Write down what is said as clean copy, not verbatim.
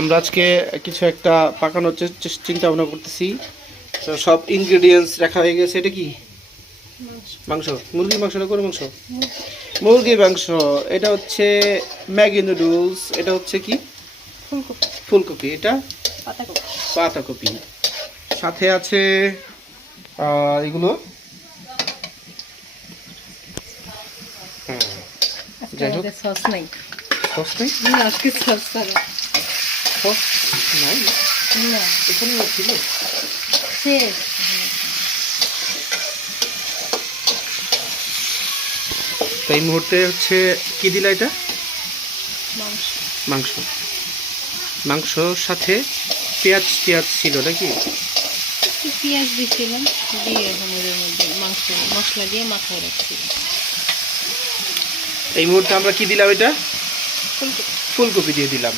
আমরা আজকে কিছু একটা পাকানোর চিন্তা ভাবনা করতেছি। তো সব ইনগ্রেডিয়েন্টস রাখা হয়ে গেছে। এটা কি মাংস? মুরগির মাংস না গরুর মাংস? মুরগির মাংস। এটা হচ্ছে ম্যাগি নুডলস। এটা হচ্ছে কি ফুলকপি, ফুলকপি। এটা পাতাকপি। পাতাকপি। সাথে আছে এগুলো আজকে যাই হোক। আমাদের সস নাই। সস নেই? আজকে সস ছাড়া। সস নাই না, এখানে ছিল। শেষ। তো এই মুহূর্তে হচ্ছে কি দিলা এটা? মাংস। মাংস। মাংসর সাথে পেঁয়াজ ছিল নাকি? একটু পেঁয়াজ দিয়েছিলাম, দিয়ে এখন ওদের মধ্যে মাংস মশলা দিয়ে মাখায় রাখছিলাম। এই মুহূর্তে আমরা কি দিলাম? এটা ফুলকপি। ফুলকপি দিয়ে দিলাম।